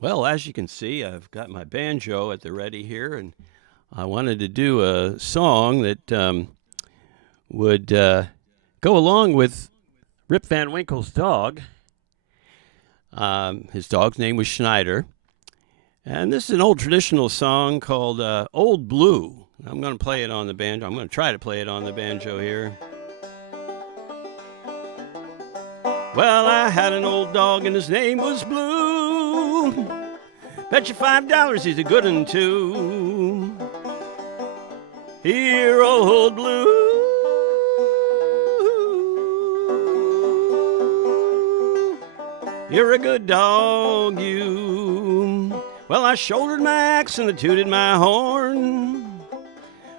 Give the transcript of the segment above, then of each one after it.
Well, as you can see, I've got my banjo at the ready here, and I wanted to do a song that would go along with Rip Van Winkle's dog. His dog's name was Schneider. And this is an old traditional song called Old Blue. I'm going to play it on the banjo. I'm going to try to play it on the banjo here. Well, I had an old dog and his name was Blue. Bet you $5 he's a good un too. Here, old Blue. You're a good dog, you. Well, I shouldered my axe and I tooted my horn.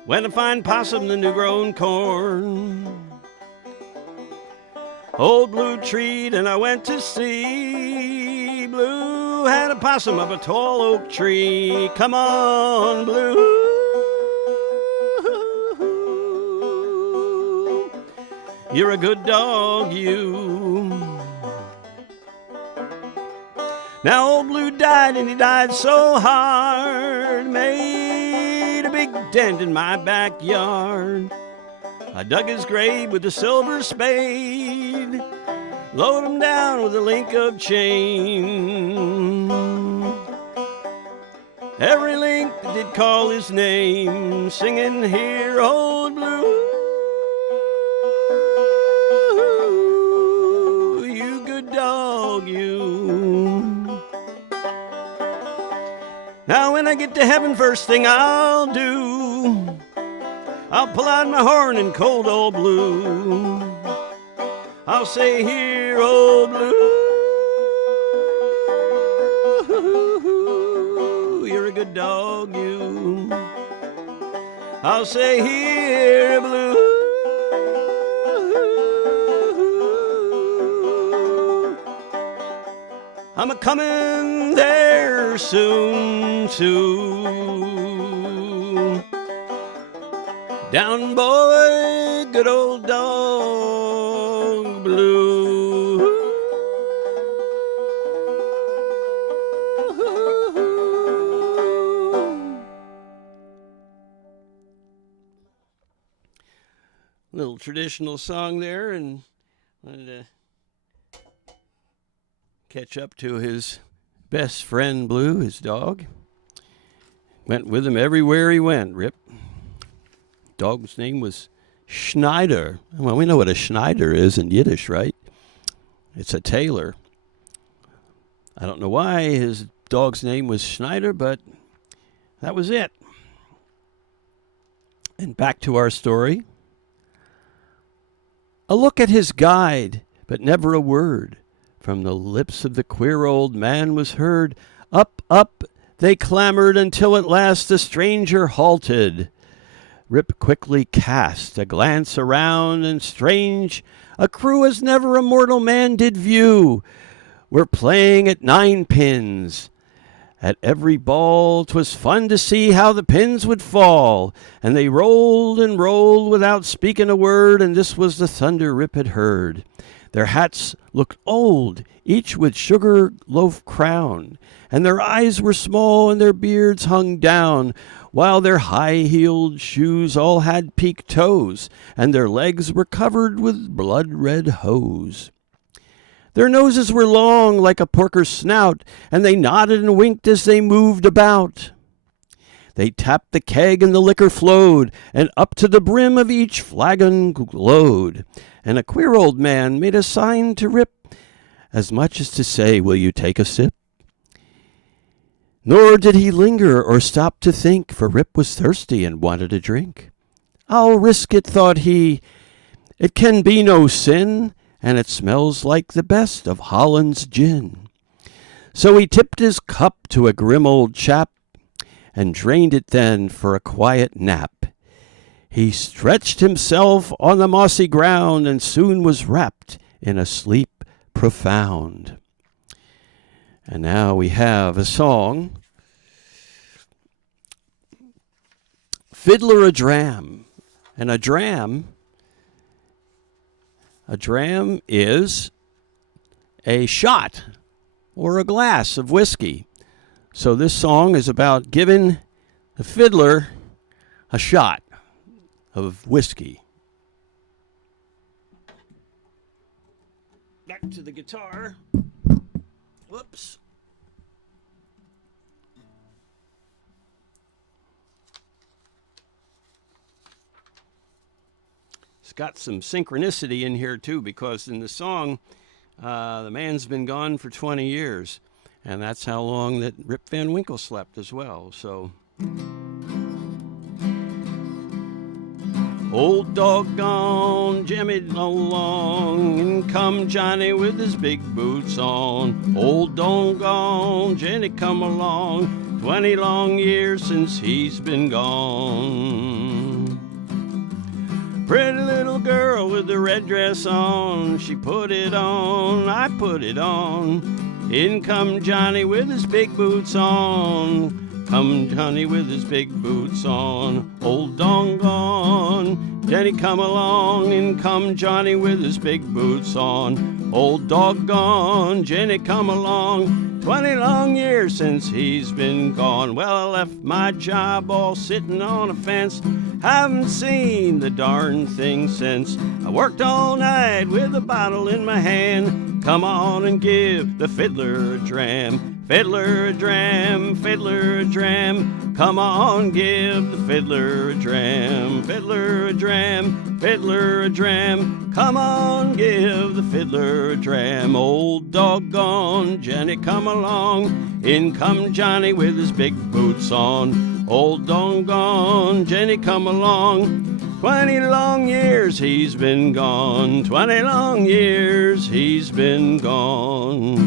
Went to find possum in the new-grown corn. Old Blue treed and I went to see. Blue had a possum up a tall oak tree. Come on, Blue. You're a good dog, you. Now old Blue died and he died so hard. Made a big dent in my backyard. I dug his grave with a silver spade, load him down with a link of chain. Every link did call his name, singing, here, old Blue. You good dog, you. Now when I get to heaven, first thing I'll do, I'll pull out my horn in cold old Blue. I'll say, here, old Blue. You're a good dog, you. I'll say, here, Blue. I'm a-comin' there soon, too. Down, boy, good old dog Blue. Little traditional song there, and wanted to catch up to his best friend Blue, his dog. Went with him everywhere he went, Rip. Dog's name was Schneider. Well, we know what a Schneider is in Yiddish, right? It's a tailor. I don't know why his dog's name was Schneider, but that was it. And back to our story. A look at his guide, but never a word from the lips of the queer old man was heard. Up, up, they clamored until at last the stranger halted. Rip quickly cast a glance around, and strange, a crew as never a mortal man did view, were playing at 9 pins. At every ball 'twas fun to see how the pins would fall, and they rolled and rolled without speaking a word, and this was the thunder Rip had heard. Their hats looked old, each with sugar loaf crown, and their eyes were small and their beards hung down, while their high-heeled shoes all had peaked toes, and their legs were covered with blood-red hose. Their noses were long like a porker's snout, and they nodded and winked as they moved about. They tapped the keg and the liquor flowed, and up to the brim of each flagon glowed. And a queer old man made a sign to Rip, as much as to say, will you take a sip? Nor did he linger or stop to think, for Rip was thirsty and wanted a drink. I'll risk it, thought he. It can be no sin, and it smells like the best of Holland's gin. So he tipped his cup to a grim old chap, and drained it then for a quiet nap. He stretched himself on the mossy ground, and soon was wrapped in a sleep profound. And now we have a song, Fiddler a Dram. And a dram is a shot or a glass of whiskey. So this song is about giving the fiddler a shot of whiskey. Back to the guitar. Whoops. It's got some synchronicity in here too, because in the song, the man's been gone for 20 years. And that's how long that Rip Van Winkle slept as well. So, old doggone Jimmy along, and come Johnny with his big boots on. Old doggone Jenny come along, 20 long years since he's been gone. Pretty little girl with the red dress on, she put it on, I put it on. In come Johnny with his big boots on. Come Johnny with his big boots on. Old doggone Jenny come along, and come Johnny with his big boots on. Old doggone Jenny come along, 20 long years since he's been gone. Well, I left my job all sitting on a fence, haven't seen the darn thing since. I worked all night with a bottle in my hand. Come on and give the fiddler a dram. Fiddler a dram, fiddler a dram. Come on, give the fiddler a dram. Fiddler a dram, fiddler a dram. Come on, give the fiddler a dram. Old doggone Jenny come along, in come Johnny with his big boots on. Old doggone Jenny come along, 20 long years he's been gone. 20 long years he's been gone.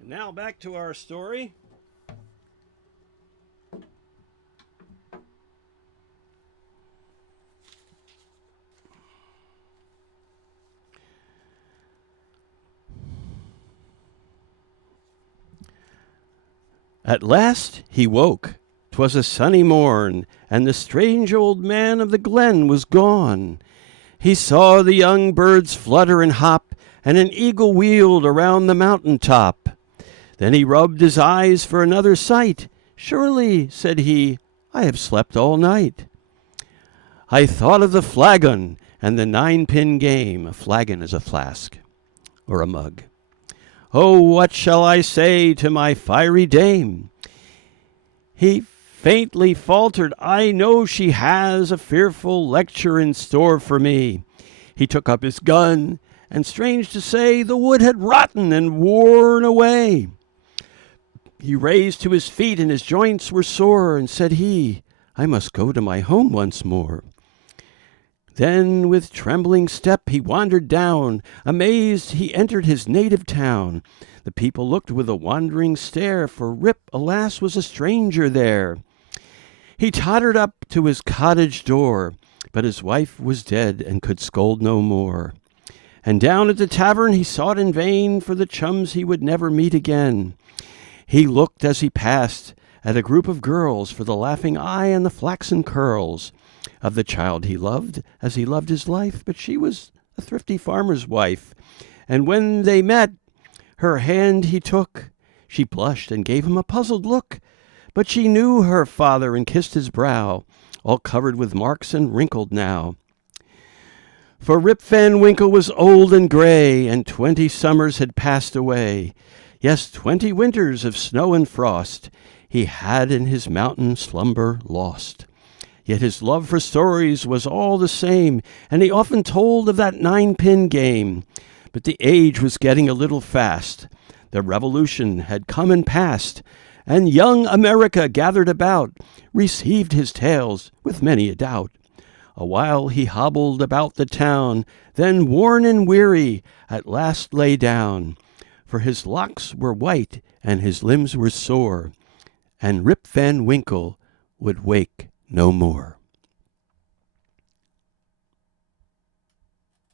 And now back to our story. At last he woke. 'Twas a sunny morn, and the strange old man of the glen was gone. He saw the young birds flutter and hop, and an eagle wheeled around the mountain top. Then he rubbed his eyes for another sight. Surely, said he, I have slept all night. I thought of the flagon and the 9-pin game. A flagon is a flask or a mug. Oh, what shall I say to my fiery dame? He faintly faltered, I know she has a fearful lecture in store for me. He took up his gun, and strange to say, the wood had rotten and worn away. He raised to his feet, and his joints were sore, and said he, I must go to my home once more. Then with trembling step he wandered down. Amazed he entered his native town. The people looked with a wandering stare, for Rip, alas, was a stranger there. He tottered up to his cottage door, but his wife was dead and could scold no more. And down at the tavern he sought in vain for the chums he would never meet again. He looked as he passed at a group of girls for the laughing eye and the flaxen curls of the child he loved as he loved his life, but she was a thrifty farmer's wife. And when they met, her hand he took. She blushed and gave him a puzzled look, but she knew her father and kissed his brow, all covered with marks and wrinkled now. For Rip Van Winkle was old and gray, and 20 summers had passed away. Yes, 20 winters of snow and frost he had in his mountain slumber lost. Yet his love for stories was all the same, and he often told of that 9-pin game. But the age was getting a little fast. The revolution had come and passed, and young America gathered about, received his tales with many a doubt. A while he hobbled about the town, then worn and weary, at last lay down. For his locks were white, and his limbs were sore, and Rip Van Winkle would wake no more.